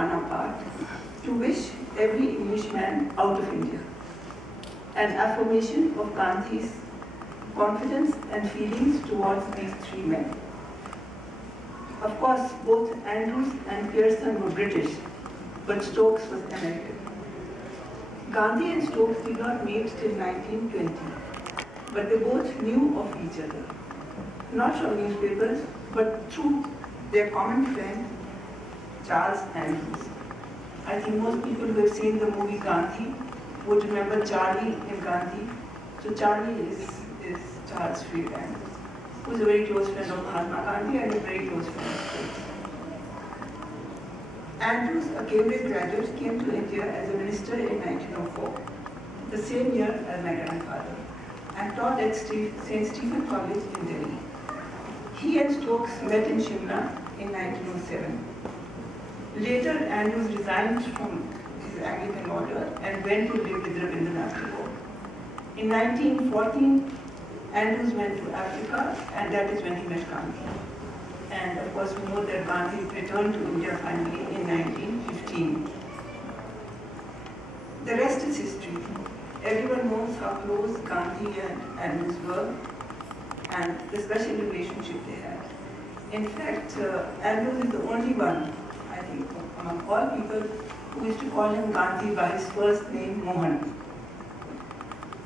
Bonaparte to wish every Englishman out of India, an affirmation of Gandhi's confidence and feelings towards these three men. Of course, both Andrews and Pearson were British, but Stokes was American. Gandhi and Stokes did not meet till 1920, but they both knew of each other, not from newspapers, but through their common friend, Charles Andrews. I think most people who have seen the movie Gandhi would remember Charlie in Gandhi. So Charlie is Charles Fried Andrews, who is a very close friend of Mahatma Gandhi and a very close friend of Stokes. Andrews, a Cambridge graduate, came to India as a minister in 1904, the same year as my grandfather, and taught at St. Stephen College in Delhi. He and Stokes met in Shimla in 1907. Later, Andrews resigned from his Anglican order and went to live with Rabindranath Tagore. In 1914, Andrews went to Africa, and that is when he met Gandhi. And of course, we know that Gandhi returned to India finally in 1915. The rest is history. Everyone knows how close Gandhi and Andrews were and the special relationship they had. In fact, Andrews is the only one, I think, among all people who used to call him Gandhi by his first name, Mohan.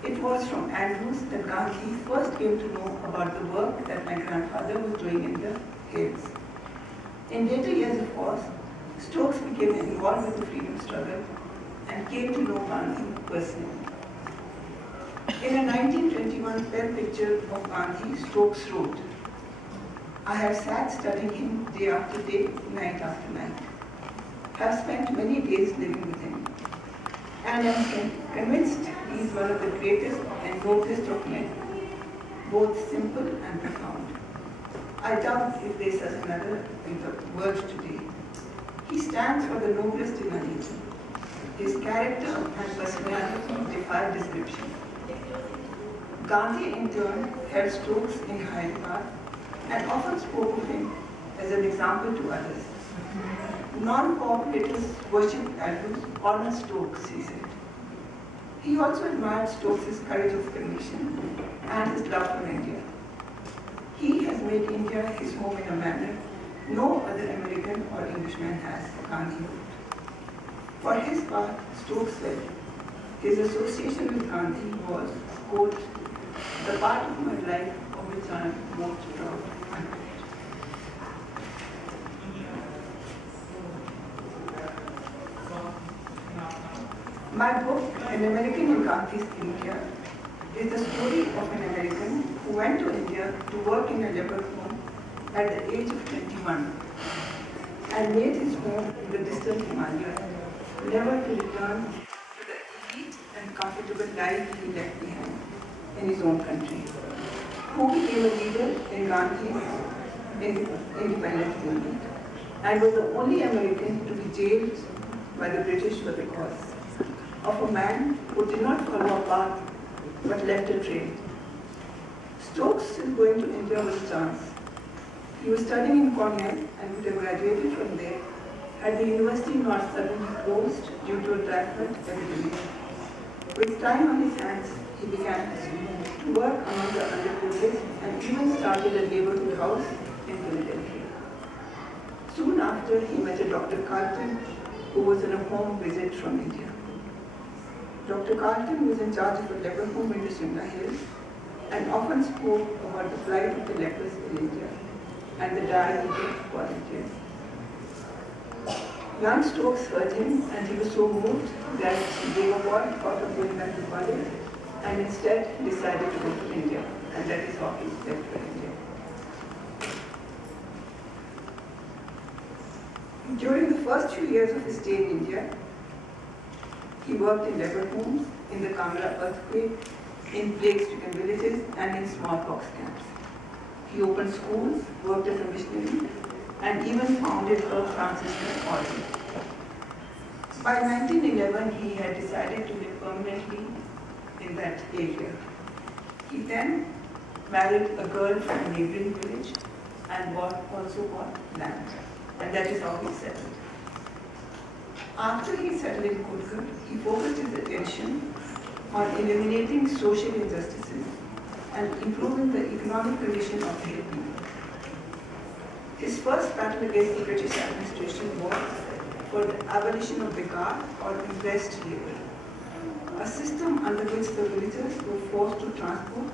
It was from Andrews that Gandhi first came to know about the work that my grandfather was doing in the hills. In later years, of course, Stokes became involved with the freedom struggle and came to know Gandhi personally. In a 1921 pen picture of Gandhi, Stokes wrote, "I have sat studying him day after day, night after night. Have spent many days living with him, and am convinced he is one of the greatest and noblest of men, both simple and profound. I doubt if there is such another in the world today. He stands for the noblest in our nature. His character and personality defy description." Gandhi, in turn, held Stokes in high regard and often spoke of him as an example to others. Non-cooperators worshipped Andrews, honor Stokes, he said. He also admired Stokes' courage of conviction and his love for India. He has made India his home in a manner no other American or Englishman has, Gandhi wrote. For his part, Stokes said, his association with Gandhi was, quote, "the part of my life of which I am most proud." My book, An American in Gandhi's India, is the story of an American who went to India to work in a labor home at the age of 21 and made his home in the distant Himalayas, never to return to the elite and comfortable life he left behind in his own country, who became a leader in Gandhi's independence movement and was the only American to be jailed by the British for the cause of a man who did not follow a path but left a trail. Stokes is going to India with chance. He was studying in Cornell and would have graduated from there had the university not suddenly closed due to a typhoid epidemic. With time on his hands, he began to work among the underprivileged and even started a neighborhood house in Philadelphia. Soon after, he met a Dr. Carlton, who was on a home visit from India. Dr. Carlton was in charge of a leper home in the Shimla Hills and often spoke about the plight of the lepers in India and the dire need of volunteers. Young Stokes heard him and he was so moved that he gave up all thought of going back to college and instead decided to go to India, and that is how he left for India. During the first few years of his stay in India, he worked in leper homes, in the Kamla earthquake, in plague-stricken villages, and in smallpox camps. He opened schools, worked as a missionary, and even founded a Franciscan order. By 1911, he had decided to live permanently in that area. He then married a girl from a neighboring village and also bought land, and that is how he settled. After he settled in Kutkar, he focused his attention on eliminating social injustices and improving the economic condition of the people. His first battle against the British administration was for the abolition of bekar or impressed labor, a system under which the villagers were forced to transport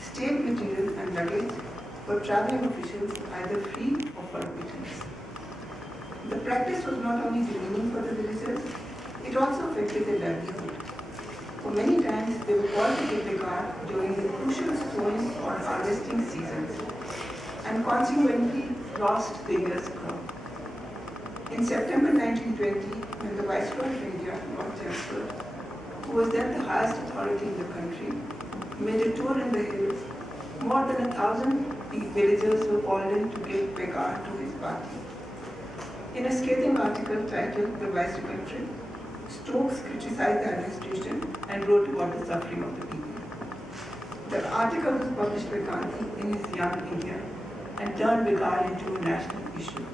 state material and luggage for travelling officials either free or for a pittance. The practice was not only demeaning for the villagers, it also affected their livelihood. For many times, they were called to give bekar during the crucial sowing or harvesting seasons, and consequently lost the year's crop. In September 1920, when the Viceroy of India, Lord Chancellor, who was then the highest authority in the country, made a tour in the hills, more than 1,000 villagers were called in to give bekar to his party. In a scathing article titled The Viceroy, Stokes criticized the administration and wrote about the suffering of the people. The article was published by Gandhi in his Young India and turned bekar into a national issue.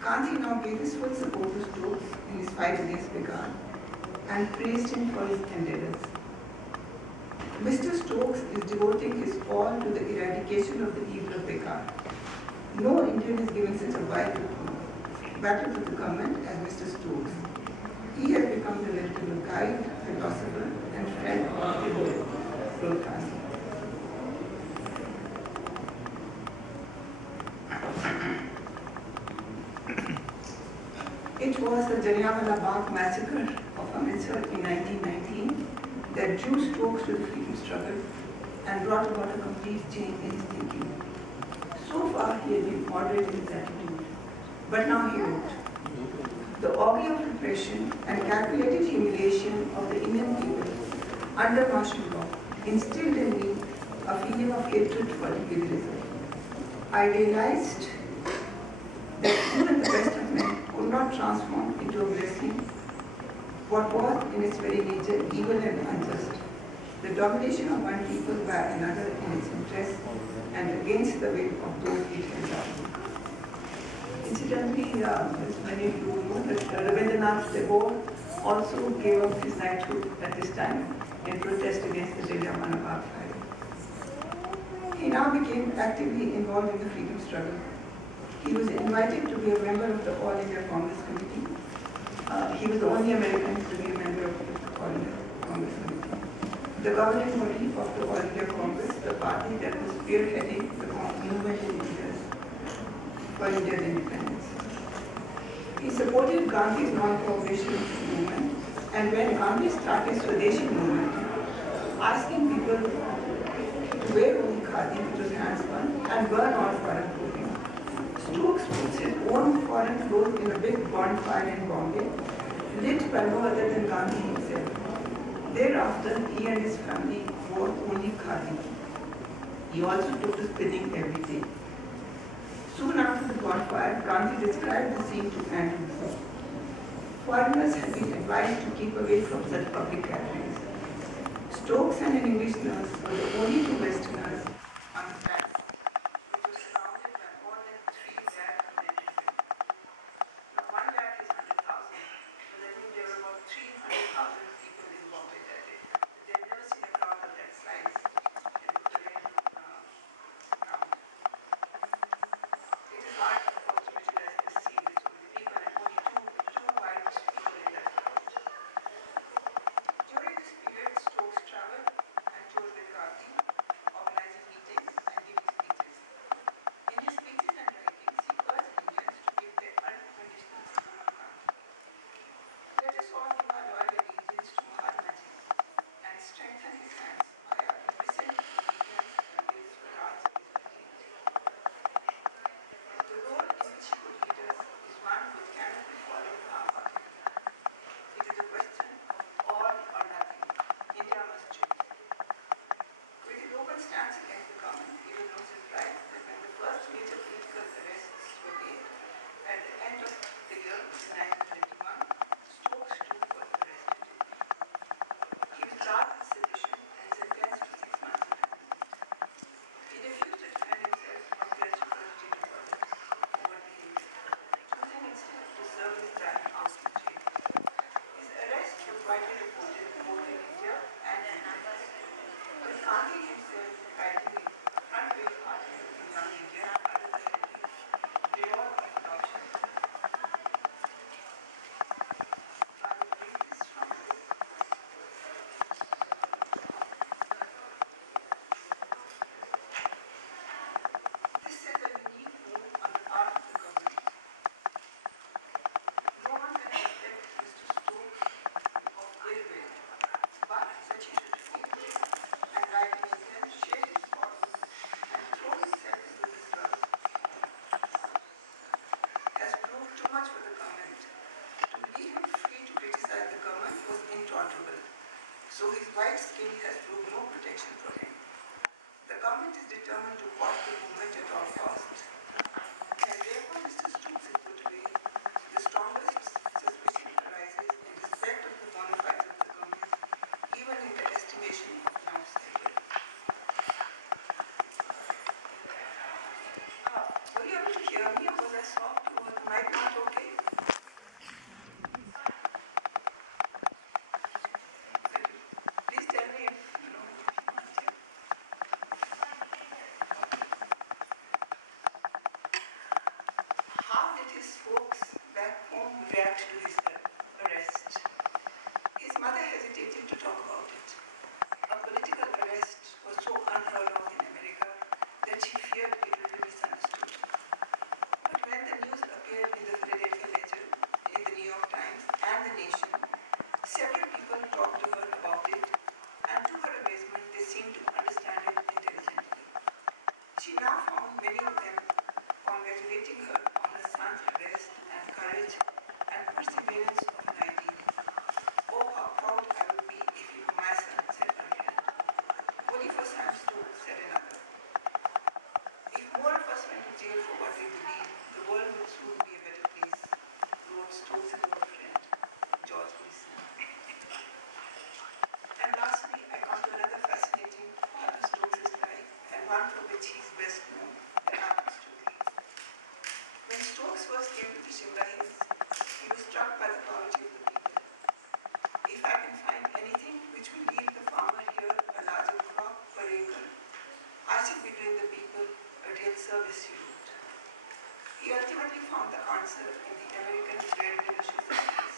Gandhi now gave his full support to Stokes in his fight against bekar and praised him for his endeavors. Mr. Stokes is devoting his all to the eradication of the evil of bekar. No Indian is giving such a wide battle to the government as Mr. Stokes. He has become the veritable guide, philosopher, and friend of the world, wrote Gandhi. It was the Jallianwala Bagh massacre of Amritsar in 1919 that drew Stokes to the freedom struggle and brought about a complete change in his thinking. So far, he had been moderate in his attitude, but now he wrote, "The orgy of repression and calculated humiliation of the Indian people under martial law instilled in me a feeling of hatred for individualism. I realized that even the best of men could not transform into a blessing what was in its very nature evil and unjust, the domination of one people by another in its interest and against the will of those it held up." Incidentally, as many of you know, that Rabindranath Tagore also gave up his knighthood at this time in protest against the Jallianwala Bagh fire. He now became actively involved in the freedom struggle. He was invited to be a member of the All India Congress Committee. He was the only American to be a member of the All India Congress Committee. The governing body of the All India Congress, the party that was spearheading the movement in India for India's independence. He supported Gandhi's non-cooperation movement, and when Gandhi started Swadeshi movement, asking people to wear only khadi, which was hand-spun, and burn all foreign clothing, Stokes puts his own foreign clothes in a big bonfire in Bombay, lit by no other than Gandhi himself. Thereafter, he and his family wore only khadi. He also took to spinning every day. Soon after the bonfire, Gandhi described the scene to Andrew. Foreigners had been advised to keep away from such public gatherings. Stokes and an English nurse were the only two Westerners on the platform, which was surrounded by more than 3 lakh attendees. Now 1 lakh is 100,000, but I think there were about 300,000 people in Bombay that day. They've never seen a crowd of that size in the Korean ground. It is hard, of course, to visualize this scene with so many people and only two white people in that crowd. During this period, Stokes traveled and toured with Gandhi, organizing so his white skin has proved no protection for him. The government is determined to quash the movement at all costs. And therefore, Mr. Stokes is put away. The strongest suspicion arises in respect of the bona fides of the government, even in the estimation of an outsider. Were you able to hear me, or was I soft, or was the mic not okay? Please tell me if you know if you can't hear. How did his folks back home react to his arrest? His mother hesitated to talk about it. A political arrest was so unheard of in America that she feared it would be misunderstood. But when the news appeared in the Philadelphia Ledger, in the New York Times, and the Nation, several people talked to her about it, and to her amazement, they seemed to understand it intelligently. She now found many of them congratulating her on her son's arrest and courage and perseverance of an ideal. Oh, how proud I would be if you were my son, said one friend. Only for Sam Stokes, said another. If more of us went to jail for what we believe, the world would soon be a better place, wrote Stokes' old friend, George Wilson. And lastly, I come to another fascinating part of Stokes' life, and one for which he is best known, the apple story. When Stokes first came to the Shimla Hills, he was struck by the poverty of the people. If I can find anything which will yield the farmer here a larger crop per acre, I should be doing the people a real service, he wrote. He ultimately found the answer in the American red delicious apples.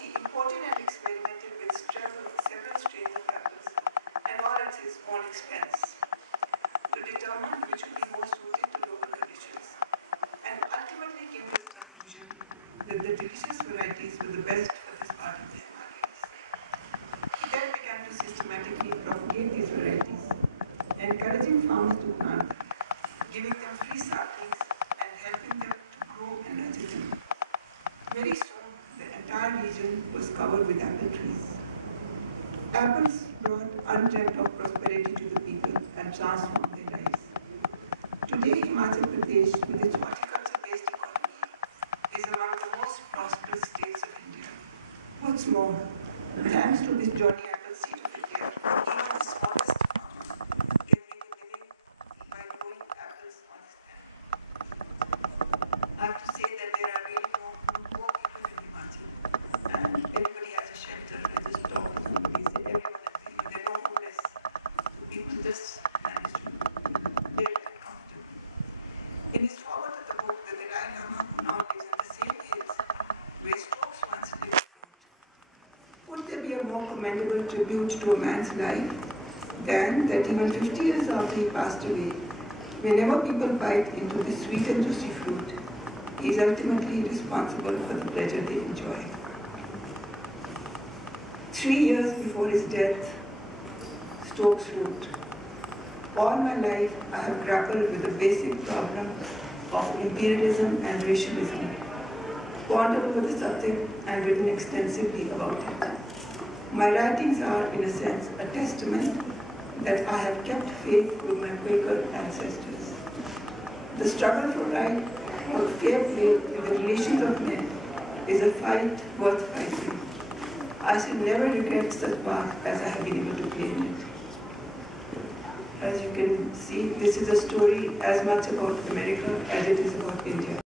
He imported and experimented with several strains of apples, and all at his own expense, to determine which would be most suited to local conditions, and ultimately came to the conclusion that the delicious varieties were the best for this part of the Himalayas. He then began to systematically propagate these varieties, encouraging farmers to plant them, giving them free saplings, and helping them to grow and nurture them. Very soon, the entire region was covered with apple trees. Apples brought undreamt of prosperity to the people and transformed their lives. Today, Himachal Pradesh, with its horticulture-based economy, is among the most prosperous states of India. What's more, thanks to this Johnny Apple seed of India, even the smallest farmer can make a living by growing apples on his land. I have to say that there are really no poor people in Himachal, and everybody has a shelter. I just talk to somebody, say everyone is there. There are no homeless. People just manage to live and comfortable. In his foreword of the book, the Dalai Lama, who now lives in the same hills where Stokes once lived, wrote, would there be a more commendable tribute to a man's life than that even 50 years after he passed away, whenever people bite into this sweet and juicy fruit, he is ultimately responsible for the pleasure they enjoy. 3 years before his death, Stokes wrote, all my life I have grappled with the basic problem of imperialism and racialism, pondered over the subject and written extensively about it. My writings are, in a sense, a testament that I have kept faith with my Quaker ancestors. The struggle for right or fair play in the relations of men is a fight worth fighting. I shall never regret such part as I have been able to play in it. As you can see, this is a story as much about America as it is about India.